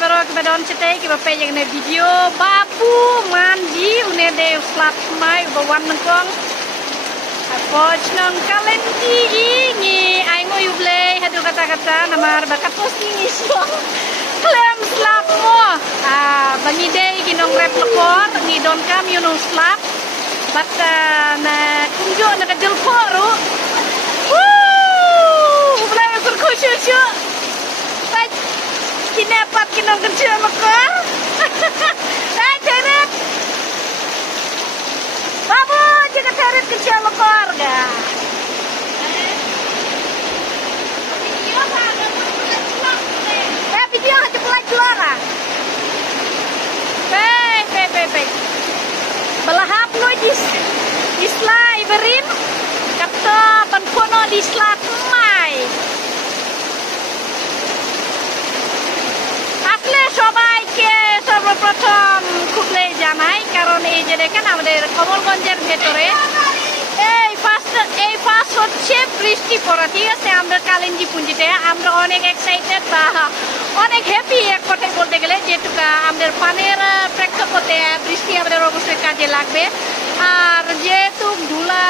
baru kebetulan cetai kita pengen video babu mandi une de slap mai bawan nengkong apoj nang kalen ini aingo yuble hadu kata-kata nama bakat posting iso klem slap mo bangi de ginong rep lekor ni don kam yunung slap but na kunjo na kadil koru ublay kurkushu Kinapat kinong kecil lekor. Teret. Babu jaga teret kecil lekor ga. Video hanya pelaj lora. Pe. Belahap lo dislai berim. Kata penpono dislak mai. সবাইকে সর্বপ্রথম খুবলে জানাই কারণ এই যে দেখেন আমাদের কমলগঞ্জের ভেতরে এই ফার্স্ট হচ্ছে বৃষ্টি পড়া ঠিক আছে আমরা কালিন্দী পুঞ্জিতে আমরা অনেক এক্সাইটেড বা অনেক হ্যাপি এক কথায় বলতে গেলে যেটুকু আমাদের পানের প্রেক্ষাপটে বৃষ্টি আমাদের অবশ্যই কাজে লাগবে আর যেহেতু ধুলা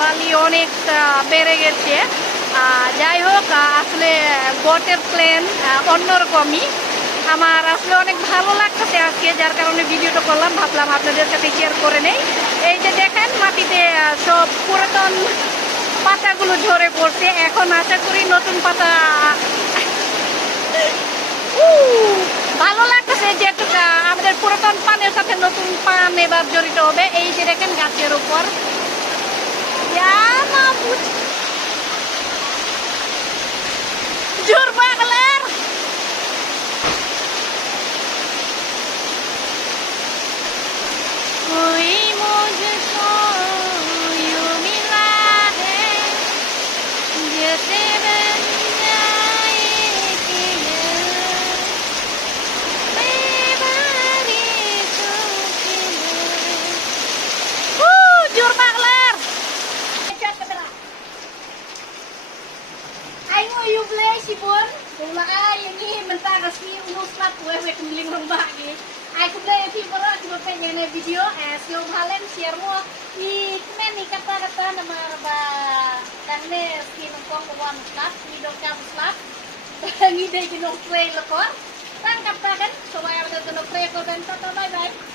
বালি অনেক বেড়ে গেছে যাই হোক আসলে গটের প্ল্যান অন্যরকমই আমার আসলে অনেক ভালো লাগতেছে আজকে যার কারণে ভিডিওটা করলাম ভাবলাম আপনাদের সাথে শেয়ার করে নেই এই যে দেখেন মাটিতে সব পুরাতন পাতাগুলো ঝরে পড়ছে এখন আশা করি নতুন পাতা ভালো লাগতেছে যেটুকু আমাদের পুরাতন পানের সাথে নতুন পান এবার জড়িত হবে এই যে দেখেন গাছের উপর জোর বাগলার कोई मुझको यूं मिला है जैसे बन जाए कि jur bagler ai ngồi yuk le si bon dula ai ini mentah resmi unuslat wewe kemiling rumah ni ai kuble fi pora coba pengen video sio bhalen share mo i men ni kata-kata nama ba dangne skin kong one slat ni dong kam slat ni de ginong play lekor tan katakan supaya ada play ko dan bye bye